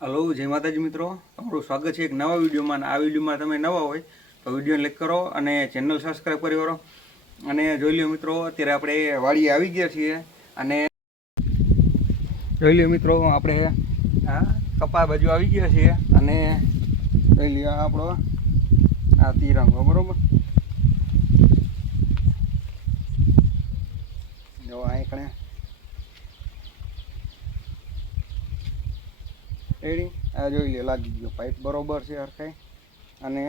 Hello, જય માતાજી મિત્રો. તમારું સ્વાગત છે એક નવા વિડીયોમાં. આ વિડીયોમાં તમે નવા હોય તો વીડિયો લાઈક કરો અને ચેનલ સબસ્ક્રાઈબ કરી કરો અને જોઈ લો મિત્રો, અત્યારે આપણે વાડીએ આવી ગયા છીએ અને જોઈ લો મિત્રો, આપણે આ કપા બાજુ આવી ગયા છીએ અને જોઈ લો આપણો આ તિરંગો, બરાબર? જો અહીં કણે રેડી? આ જોઈ લે, લાગી ગયો પાઇપ બરોબર છે હરખાઈ અને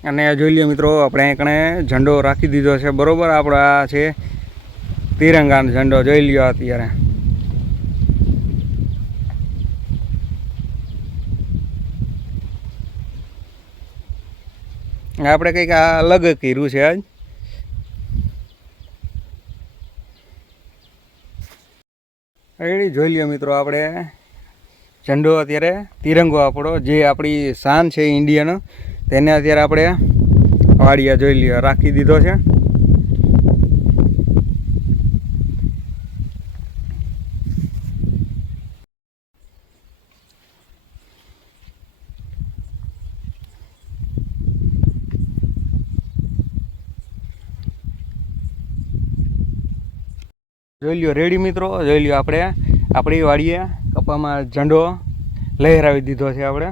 અને જોઈ લ્યો મિત્રો, આપણે એકણે ઝંડો રાખી દીધો છે. બરોબર આપણા છે તિરંગાનો ઝંડો. જોઈ લ્યો અત્યારે. આપણે કંઈક અલગ કર્યું છે આજ. રેડી જોઈ લ્યો મિત્રો આપણે. ઝંડો અત્યારે તિરંગો આપણો જે આપણી શાન છે ઇન્ડિયાનો, તેને અત્યારે આપણે વાડિયા જોઈ લ્યો. રાખી દીધો છે. જોઈ લ્યો રેડી મિત્રો? જોઈ લ્યો આપણે. આપણી વાડીએ કપામાં ઝંડો લહેરાવી દીધો છે આપણે.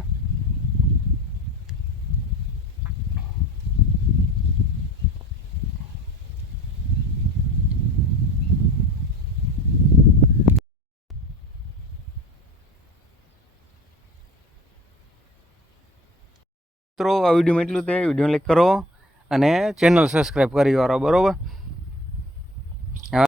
મિત્રો, આ વિડીયોમાં એટલું તે વીડિયો લાઈક કરો અને ચેનલ સબસ્ક્રાઈબ કરી વાળો, બરોબર?